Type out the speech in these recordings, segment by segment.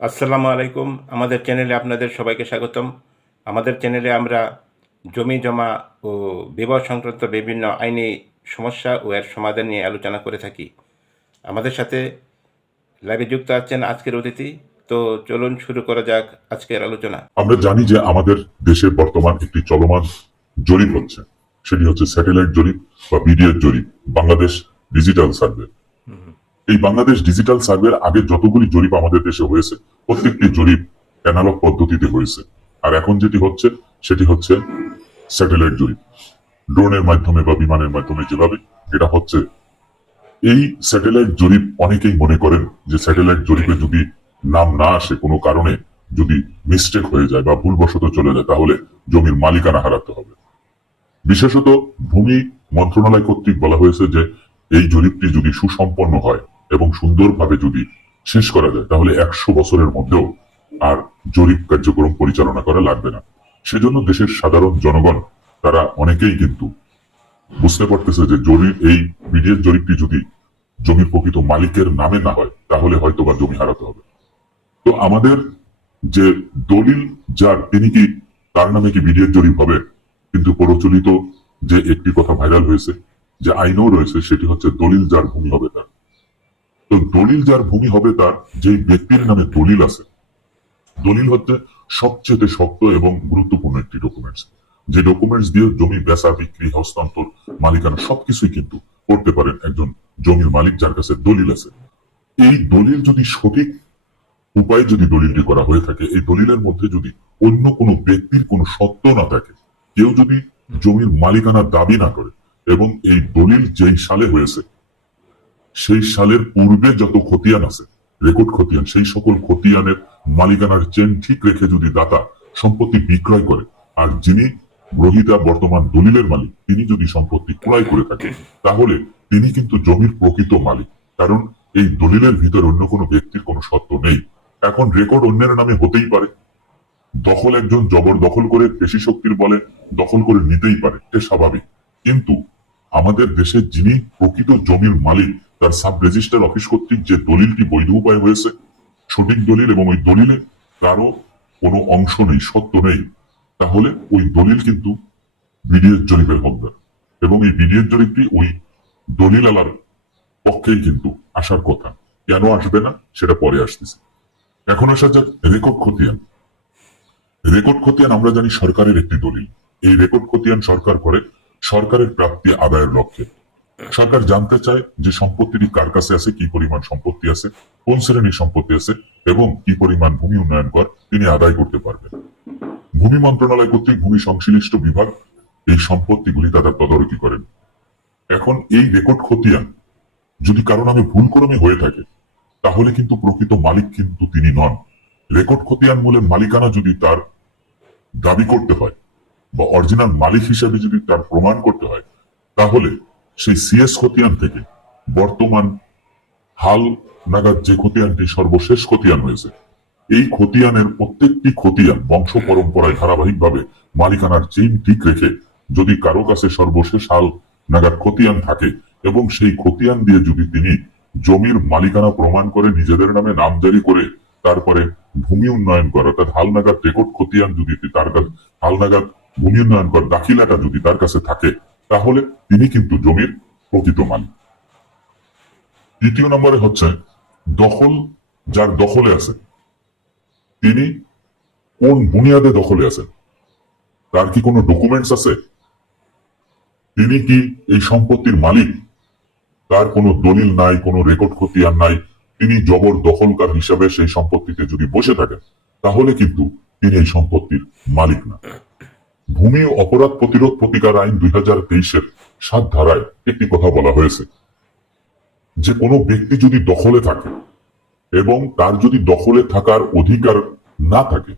আসসালামু আলাইকুম। আমাদের চ্যানেলে আপনাদের সবাইকে স্বাগতম। আমাদের চ্যানেলে আমরা জমি জমা ও বিবাহ সংক্রান্ত বিভিন্ন আইনি সমস্যা ও এর সমাধান নিয়ে আলোচনা করে থাকি। আমাদের সাথে লাইভে যুক্ত আছেন আজকের অতিথি। তো চলুন শুরু করা যাক আজকের আলোচনা। আমরা জানি যে আমাদের দেশে বর্তমান একটি চলমান জরিপ হচ্ছে, সেটি হচ্ছে স্যাটেলাইট জরিপ বা বিডিএর জরিপ, বাংলাদেশ ডিজিটাল সার্ভে। এই বাংলাদেশ ডিজিটাল সার্ভের আগে যতগুলি জরিপ আমাদের দেশে হয়েছে প্রত্যেকটি জরিপ অ্যানালগ পদ্ধতিতে হয়েছে, আর এখন যেটি হচ্ছে সেটি হচ্ছে স্যাটেলাইট জরিপ, ড্রোনের মাধ্যমে বা বিমানের মাধ্যমে যেভাবে এটা হচ্ছে। এই স্যাটেলাইট জরিপ অনেকেই মনে করেন যে স্যাটেলাইট জরিপে যদি নাম না আসে, কোনো কারণে যদি মিস্টেক হয়ে যায় বা ভুলবশত চলে যায়, তাহলে জমির মালিকানা হারাতে হবে। বিশেষত ভূমি মন্ত্রণালয় কর্তৃক বলা হয়েছে যে এই জরিপটি যদি সুসম্পন্ন হয় এবং সুন্দরভাবে যদি শেষ করা যায়, তাহলে 100 বছরের মধ্যেও আর জরিপ কার্যক্রম পরিচালনা করা লাগবে না। সেজন্য দেশের সাধারণ জনগণ তারা অনেকেই কিন্তু বুঝতে পারতেছে যে জরিপ, এই বিডিএর জরিপটি যদি জমির প্রকৃত মালিকের নামে না হয়, তাহলে হয়তো বা জমি হারাতে হবে। তো আমাদের যে দলিল যার, তিনি কি, তার নামে কি বিডিএর জরিপ হবে? কিন্তু প্রচলিত যে একটি কথা ভাইরাল হয়েছে, যে আইনও রয়েছে, সেটি হচ্ছে দলিল যার ভূমি হবে তার। তো দলিল যার ভূমি হবে তার, যে ব্যক্তির নামে দলিল আছে, দলিল হচ্ছে সবচেয়ে শক্ত এবং গুরুত্বপূর্ণ একটি ডকুমেন্টস, যে ডকুমেন্টস দিয়ে জমি বেচা বিক্রি হস্তান্তর মালিকানা সবকিছুই কিন্তু করতে পারেন একজন জমির মালিক যার কাছে দলিল আছে। এই দলিল যদি সঠিক উপায়ে যদি দলিলটি করা হয়ে থাকে, এই দলিলের মধ্যে যদি অন্য কোনো ব্যক্তির কোনো সত্য না থাকে, কেউ যদি জমির মালিকানা দাবি না করে, এবং এই দলিল যেই সালে হয়েছে সেই সালের পূর্বে যত খতিয়ান আছে, রেকর্ড খতিয়ান, সেই সকল খতিয়ানের মালিকানার চেন ঠিক রেখে যদি দাতা সম্পত্তি বিক্রয় করে, আর যিনি গ্রহীতা বর্তমান দলিলের মালিক, তিনি যদি সম্পত্তি ক্রয় করে থাকে, তাহলে তিনি কিন্তু জমির প্রকৃত মালিক। কারণ এই দলিলের ভিতর অন্য কোনো ব্যক্তির কোনো সত্য নেই। এখন রেকর্ড অন্যের নামে হতেই পারে, দখল একজন জবরদখল করে পেশি শক্তির বলে দখল করে নিতেই পারে, এটা স্বাভাবিক। কিন্তু আমাদের দেশে যিনি প্রকৃত জমির মালিক, তার সাব রেজিস্ট্রার অফিস কর্তৃক যে দলিলটি বৈধ উপায় হয়েছে, সঠিক দলিল, এবং ওই দলিলে কারো কোনো অংশ নেই, সত্য নেই, তাহলে ওই দলিল কিন্তু বিডিএর জরিপের হকদার। এবং এই বিডিএর জরিপটি ওই দলিল আলার পক্ষেই কিন্তু আসার কথা। কেন আসবে না সেটা পরে আসতেছে। এখন আসা যাক রেকর্ড খতিয়ান। রেকর্ড খতিয়ান আমরা জানি সরকারের একটি দলিল। এই রেকর্ড খতিয়ান সরকার করে সরকারের প্রাপ্তি আদায়ের লক্ষ্যে। সরকার জানতে চায় যে সম্পত্তিটি কার কাছে আছে, কি পরিমাণ সম্পত্তি আছে, কোন শ্রেণীর সম্পত্তি আছে, এবং কি পরিমাণ ভূমি উন্নয়ন কর তিনি আদায় করতে পারবেন। ভূমি মন্ত্রণালয় কর্তৃক ভূমি সংশ্লিষ্ট বিভাগ এই সম্পত্তিগুলি তাদের তদারকি করেন। এখন এই রেকর্ড খতিয়ান যদি কারো নামে ভুলক্রমে হয়ে থাকে, তাহলে কিন্তু প্রকৃত মালিক কিন্তু তিনি নন। রেকর্ড খতিয়ান মূলের মালিকানা যদি তার দাবি করতে হয়, বা অরিজিনাল মালিক হিসেবে যদি তার প্রমাণ করতে হয়, তাহলে সেই সিএস খতিয়ান থেকে বর্তমান হাল নাগাদ যে খতিয়ানটি সর্বশেষ খতিয়ান হয়েছে, এই খতিয়ানের প্রত্যেকটি খতিয়ান বংশ পরম্পরায় ধারাবাহিকভাবে মালিকানার চেইন ঠিক রেখে যদি কারো কাছে সর্বশেষ হাল নাগাদ খতিয়ান থাকে, এবং সেই খতিয়ান দিয়ে যদি তিনি জমির মালিকানা প্রমাণ করে নিজেদের নামে নামজারি করে তারপরে ভূমি উন্নয়ন করা, অর্থাৎ হালনাগাদ রেকর্ড খতিয়ান যদি তার কাছে, হালনাগাদ ভূমি উন্নয়ন কর দাখিলাটা যদি তার কাছে থাকে, তাহলে তিনি কিন্তু জমির প্রকৃত মালিক। দ্বিতীয় নম্বরে হচ্ছে দখল যার দখলে আছে, তিনি কোন বুনিয়াদে দখলে আছেন, তার কি কোনো ডকুমেন্টস আছে, তিনি কি এই সম্পত্তির মালিক, তার কোনো দলিল নাই, কোনো রেকর্ড খতিয়ান নাই, তিনি জবর দখলকার হিসাবে সেই সম্পত্তিতে যদি বসে থাকেন, তাহলে কিন্তু তিনি এই সম্পত্তির মালিক না। ভূমি অপরাধ প্রতিরোধ প্রতিকার আইন 2023-এর 7 ধারায় একটি কথা বলা হয়েছে, যে কোনো ব্যক্তি যদি দখলে থাকে এবং তার যদি দখলে থাকার অধিকার না থাকে,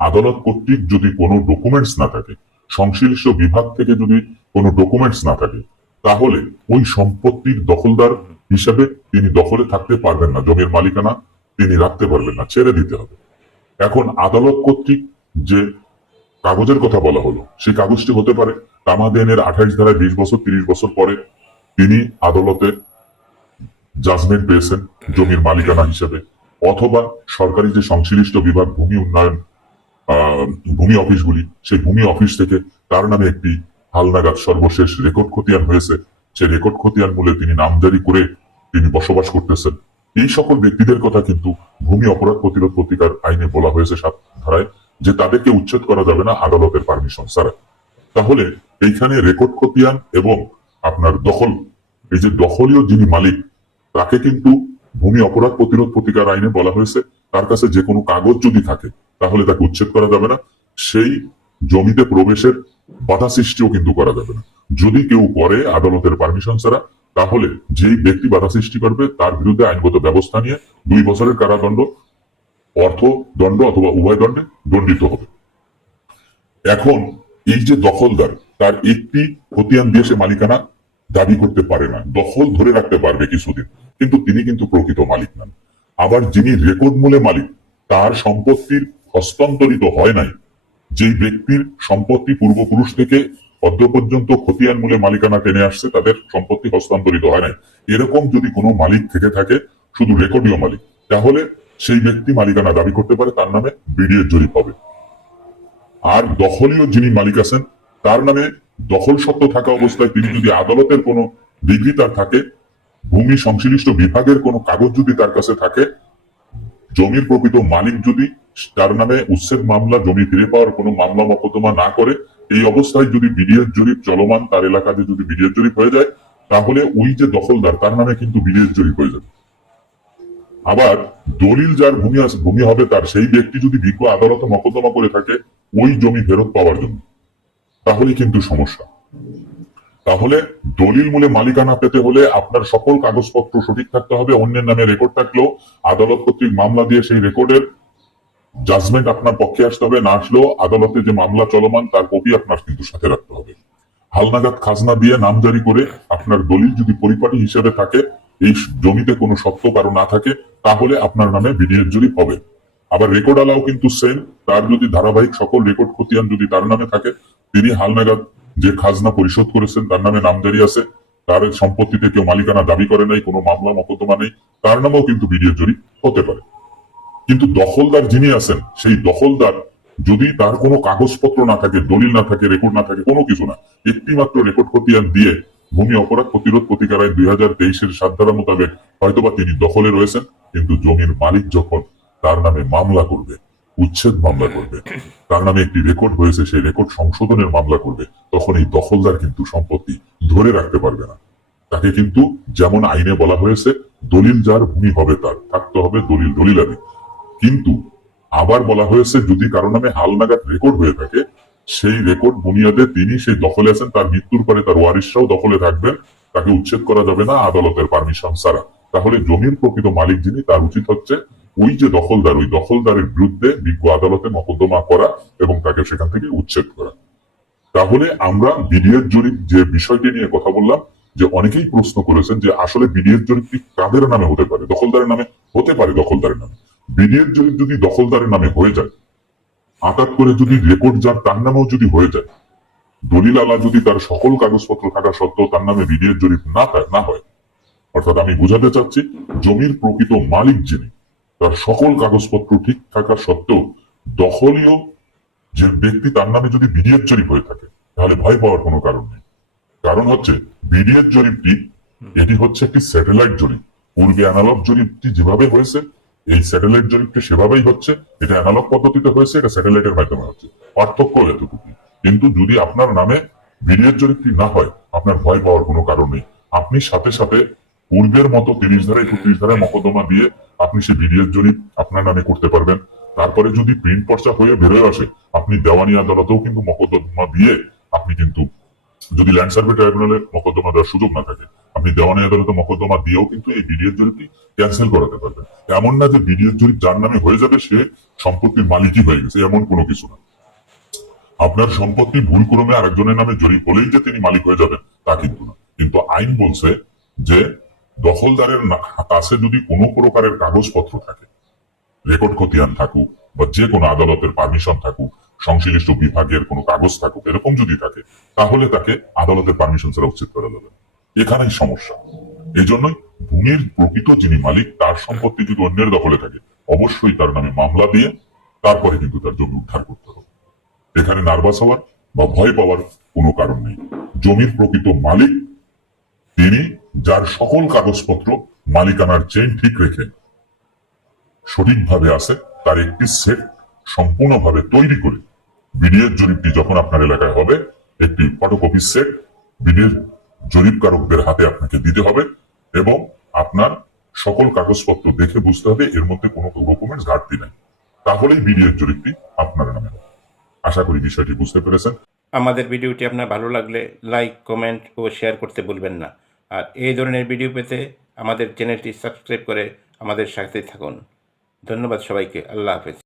আদালত কর্তৃক যদি কোনো ডকুমেন্টস না থাকে, সংশ্লিষ্ট বিভাগ থেকে যদি কোনো ডকুমেন্টস না থাকে, তাহলে ওই সম্পত্তির দখলদার হিসেবে তিনি দখলে থাকতে পারবেন না, জমির মালিকানা তিনি রাখতে পারবেন না, ছেড়ে দিতে হবে। এখন আদালত কর্তৃক যে কাগজের কথা বলা হলো, সেই কাগজটি হতে পারে তামাদি আইনের 28 ধারায় 20 বছর 30 বছর পরে তিনি আদালতে জাজমেন্ট পেয়েছেন জমির মালিকানা হিসেবে, অথবা সরকারি যে সংশ্লিষ্ট বিভাগ ভূমি উন্নয়ন ভূমি অফিসগুলি, সেই ভূমি অফিস থেকে তার নামে একটি হালনাগাদ সর্বশেষ রেকর্ড খতিয়ান হয়েছে, সেই রেকর্ড খতিয়ান মূলে তিনি নামজারি করে তিনি বসবাস করতেছেন। এই সকল ব্যক্তিদের কথা কিন্তু ভূমি অপরাধ প্রতিরোধ প্রতিকার আইনে বলা হয়েছে 7 ধারায় যে তাদেরকে উচ্ছেদ করা যাবে না আদালতের পারমিশন ছাড়া। তাহলে এইখানে রেকর্ড খতিয়ান এবং আপনার দখল, এই যে দখলীয় যিনি মালিক তাকে কিন্তু ভূমি অপরাধ প্রতিরোধ প্রতিকার আইনে বলা হয়েছে তার কাছে যে কোনো কাগজ যদি থাকে তাহলে তাকে উচ্ছেদ করা যাবে না, সেই জমিতে প্রবেশের বাধা সৃষ্টিও কিন্তু করা যাবে না। যদি কেউ করে আদালতের পারমিশন ছাড়া, তাহলে যেই ব্যক্তি বাধা সৃষ্টি করবে তার বিরুদ্ধে আইনগত ব্যবস্থা নিয়ে 2 বছরের কারাদণ্ড, অর্থদণ্ড অথবা উভয় দণ্ডে দণ্ডিত হবে। এখন এই যে দখলদার, তার একটি খতিয়ান দিয়ে সে মালিকানা দাবি করতে পারে না, দখল ধরে রাখতে পারবে কিছুদিন, কিন্তু তিনি কিন্তু প্রকৃত মালিক নন। আবার যিনি রেকর্ড মূলে মালিক, তার সম্পত্তির হস্তান্তরিত হয় নাই, যেই ব্যক্তির সম্পত্তি পূর্বপুরুষ থেকে অদ্য পর্যন্ত খতিয়ান মূলে মালিকানা টেনে আসছে তাদের সম্পত্তি হস্তান্তরিত হয় নাই, এরকম যদি কোনো মালিক থেকে থাকে, শুধু রেকর্ডীয় মালিক, তাহলে সেই ব্যক্তি মালিকানা দাবি করতে পারে, তার নামে বিডিএর জরিপ হবে। আর দখলীয় যিনি মালিক আছেন তার নামে দখল সত্ত্ব থাকা অবস্থায় তিনি যদি আদালতের কোনো ডিগ্রি তার থাকে, ভূমি সংশ্লিষ্ট বিভাগের কোনো কাগজ যদি তার কাছে থাকে, জমির প্রকৃত মালিক যদি তার নামে উচ্ছেদ মামলা, জমি ফিরে পাওয়ার কোনো মামলা মোকদ্দমা না করে, এই অবস্থায় যদি বিডিএর জরিপ চলমান তার এলাকাতে যদি বিডিএর জরিপ হয়ে যায়, তাহলে ওই যে দখলদার তার নামে কিন্তু বিডিএর জরিপ হয়ে যাবে। আবার দলিল যার ভূমি হবে তার, সেই ব্যক্তি যদি বিজ্ঞ আদালতে মোকদ্দমা করে থাকে ওই জমি ফেরত পাওয়ার জন্য, তাহলে কিন্তু সমস্যা। তাহলে দলিল মূলে মালিকানা পেতে হলে আপনার সকল কাগজপত্র সঠিক থাকতে হবে, অন্যের নামে রেকর্ড থাকলেও আদালত কর্তৃক মামলা দিয়ে সেই রেকর্ডের জাজমেন্ট আপনার পক্ষে আসতে হবে, না আসলেও আদালতে যে মামলা চলমান তার কপি আপনার কিন্তু সাথে রাখতে হবে। হালনাগাদ খাজনা দিয়ে নামজারি করে আপনার দলিল যদি পরিপাটি হিসেবে থাকে, এই জমিতে কোনো সত্য কারো না থাকে, তাহলে আপনার নামে বিডিএর জরিপ হবে। আবার রেকর্ড আলাও কিন্তু সেম, তার যদি ধারাবাহিক সকল রেকর্ড খতিয়ান যদি তার নামে থাকে, তিনি হালনাগাদ যে খাজনা পরিশোধ করেছেন তার নামে নামজারি আছে, তার সম্পত্তিতে কেউ মালিকানা দাবি করে নাই, কোনো মামলা মোকদ্দমা নেই, তার নামেও কিন্তু বিডিএর জরিপ হতে পারে। কিন্তু দখলদার যিনি আছেন, সেই দখলদার যদি তার কোনো কাগজপত্র না থাকে, দলিল না থাকে, রেকর্ড না থাকে, কোনো কিছু না, একটি মাত্র রেকর্ড খতিয়ান দিয়ে ভূমি অপরাধ প্রতিরোধ প্রতিকার আইন 2023-এর 7 ধারা মোতাবেক হয়তোবা তিনি দখলে রয়েছেন, কিন্তু জমির মালিক যখন তার নামে মামলা করবে, উচ্ছেদ মামলা করবে, তার নামে একটি রেকর্ড হয়েছে সেই রেকর্ড সংশোধনের মামলা করবে, তখন এই দখলদার কিন্তু সম্পত্তি ধরে রাখতে পারবে না। তাকে কিন্তু যেমন আইনে বলা হয়েছে দলিল যার ভূমি হবে তার থাকতে হবে দলিল দলিলাদি, কিন্তু আবার বলা হয়েছে যদি কারো নামে হালনাগাদ রেকর্ড হয়ে থাকে, সেই রেকর্ড বুনিয়াদে তিনি সেই দখলে আছেন, তার মৃত্যুর পরে তার ওয়ারিশরাও দখলে থাকবেন, তাকে উচ্ছেদ করা যাবে না আদালতের পারমিশন ছাড়া। তাহলে জমির প্রকৃত মালিক যিনি, তার উচিত হচ্ছে ওই যে দখলদার, ওই দখলদারের বিরুদ্ধে বিজ্ঞ আদালতে মোকদ্দমা করা এবং তাকে সেখান থেকে উচ্ছেদ করা। তাহলে আমরা বিডিএর জরিপ যে বিষয়টি নিয়ে কথা বললাম, যে অনেকেই প্রশ্ন করেছেন যে আসলে বিডিএর জরিপটি কাদের নামে হতে পারে, দখলদারের নামে হতে পারে। দখলদারের নামে বিডিএর জরিপ যদি দখলদারের নামে হয়ে যায়, আঘাত করে যদি রেকর্ড যার তার নামেও যদি হয়ে যায়, দলিল আলা যদি তার সকল কাগজপত্র থাকা সত্ত্বেও তার নামে বিডিএর জরিপ না হয়, অর্থাৎ আমি বুঝাতে চাচ্ছি জমির প্রকৃত মালিক যিনি, তার সকল কাগজপত্র ঠিক থাকা সত্ত্বেও দখলীয় যে ব্যক্তি তার নামে যদি বিডিএর জরিপ হয়ে থাকে, তাহলে ভয় পাওয়ার কোনো কারণ নেই। কারণ হচ্ছে বিডিএর জরিপটি এটি হচ্ছে একটি স্যাটেলাইট জরিপ। পূর্বে অ্যানালগ জরিপটি যেভাবে হয়েছে, এই স্যাটেলাইট জরিপটি সেভাবেই হচ্ছে। এটা অ্যানালগ পদ্ধতিতে হয়েছে, এটা স্যাটেলাইটের মাধ্যমে হচ্ছে, পার্থক্য এতটুকু। কিন্তু যদি আপনার নামে বিডিএর জরিপটি না হয়, আপনার ভয় পাওয়ার কোনো কারণ নেই। আপনি সাথে সাথে পূর্বের মতো 30 ধারা 31 ধারায় মোকদ্দমা দিয়ে আপনি সেই বিডিএর জরিপ আপনার নামে করতে পারবেন। তারপরে যদি প্রিন্ট পর্চা হয়ে বেরোয় আসে, আপনি দেওয়ানি আদালতেও কিন্তু মোকদ্দমা দিয়ে আপনি কিন্তু, যদি ল্যান্ড সার্ভে ট্রাইব্যুনালে মোকদ্দমা দেওয়ার সুযোগ না থাকে, আপনি দেওয়ানি আদালতে মোকদ্দমা দিয়েও কিন্তু এই বিডিএর জরিপটি ক্যান্সেল করাতে পারবেন। এমন না যে বিডিএর জরিপ যার নামে হয়ে যাবে সে সম্পত্তির মালিকই হয়ে গেছে, এমন কোনো কিছু না। আপনার সম্পত্তি ভুল ক্রমে আরেকজনের নামে জরিপ হলেই যে তিনি মালিক হয়ে যাবেন তা কিন্তু না। কিন্তু আইন বলছে যে দখলদারের কাছে যদি কোনো প্রকারের কাগজপত্র থাকে, রেকর্ড খতিয়ান থাকুক বা যে কোনো আদালতের পারমিশন থাকুক, সংশ্লিষ্ট বিভাগের কোনো কাগজ থাকুক, এরকম যদি থাকে, তাহলে তাকে আদালতের পারমিশন ছাড়া উচ্ছেদ করা যাবে। এখানেই সমস্যা। এই জন্যই ভূমির প্রকৃত যিনি মালিক তার সম্পত্তি যদি অন্যের দখলে থাকে, অবশ্যই তার নামে মামলা দিয়ে তারপরে কিন্তু তার জমি উদ্ধার করতে হবে। এখানে নার্ভাস হওয়ার বা ভয় পাওয়ার কোনো কারণ নেই। জমির প্রকৃত মালিক তিনি, যার সকল কাগজপত্র মালিকানার চেইন ঠিক রেখে সঠিকভাবে আছে, তার একটি সেট সম্পূর্ণভাবে তৈরি করে বিডিএর জরিপটি যখন আপনার এলাকায় হবে, একটি ফটোকপি সেট বিডিএর জরিপকারকদের হাতে আপনাকে দিতে হবে এবং আপনার সকল কাগজপত্র দেখে বুঝতে হবে এর মধ্যে কোনো ডকুমেন্টস ঘাটতি নেই। তাহলেই বিডিএর জরিপটি আপনার নামে হবে। আশা করি বিষয়টি বুঝতে পেরেছেন। আমাদের ভিডিওটি আপনার ভালো লাগলে লাইক, কমেন্ট ও শেয়ার করতে ভুলবেন না। আর এই ধরনের ভিডিও পেতে আমাদের চ্যানেলটি সাবস্ক্রাইব করে আমাদের সাথে থাকুন। ধন্যবাদ সবাইকে। আল্লাহ হাফেজ।